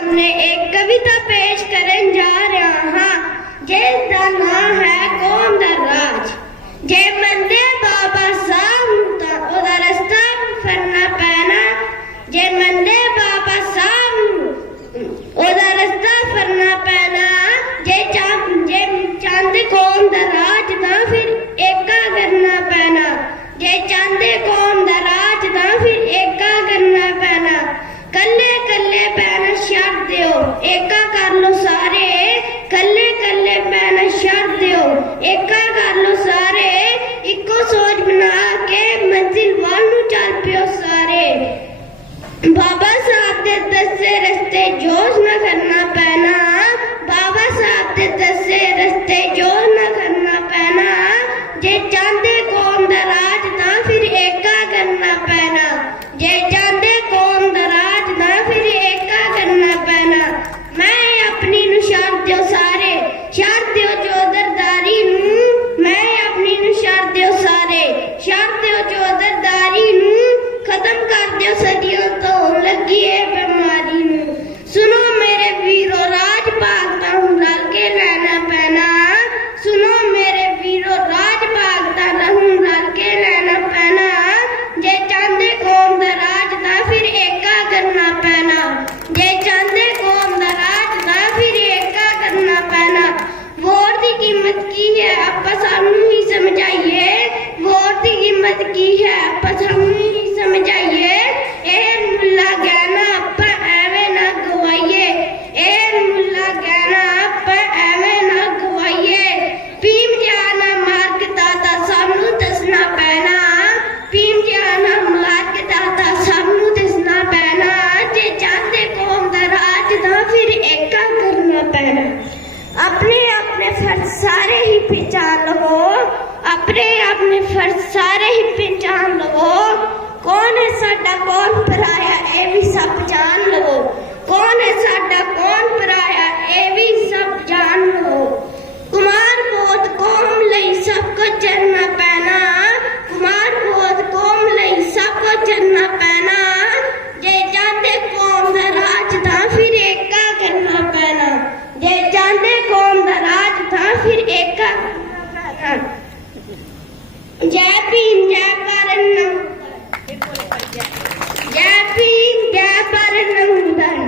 ਸਾਹਮਣੇ ਇੱਕ ਕਵਿਤਾ ਪੇਸ਼ ਕਰਨ ਜਾ ਰਿਹਾ ਹਾਂ ਜਿਸ ਦਾ ਨਾਮ ਹੈ ਸਾਰੇ। ਕੱਲੇ ਕੱਲੇ ਮੈਨ ਸ਼ਰ ਦਿਓ। ਏਕਾ ਕਰ ਲੋ ਸਾਰੇ। ਇੱਕੋ ਸੋਚ ਬਣਾ ਕੇ ਮੰਜ਼ਿਲ ਵੱਲ ਨੂੰ ਚੱਲ ਪਿਓ ਸਾਰੇ। ਬਾਬਾ ਸਾਹਿਬ ਦੇ ਦੱਸੇ ਰਸਤੇ ਜੋਸ਼ ਨਾ ਕਰਨਾ ਪੈਣਾ। ਬਾਬਾ ਸਾਹਿਬ ਦੇ ਦੱਸੇ ਰਸਤੇ ਜੋਸ਼ ਨਾ ਕਰਨਾ ਪੈਣਾ। ਜੇ ਚਾਹਦੇ ਕੋਮ ਦਾ ਰਾਜ ਤਾਂ ਫਿਰ ਏਕਾ ਕਰਨਾ ਪੈਣਾ। ਜੇ ਮਿਹਨਤ ਕੀ ਹੈ ਆਪਾਂ ਸਾਨੂੰ ਹੀ ਸਮਝਾਈਏ सारे ही पहचान लो अपने आप में फर्ज सारे ही पहचान लो कौन है साडा कौन पराया ए भी सब లెక్క. జాబిన్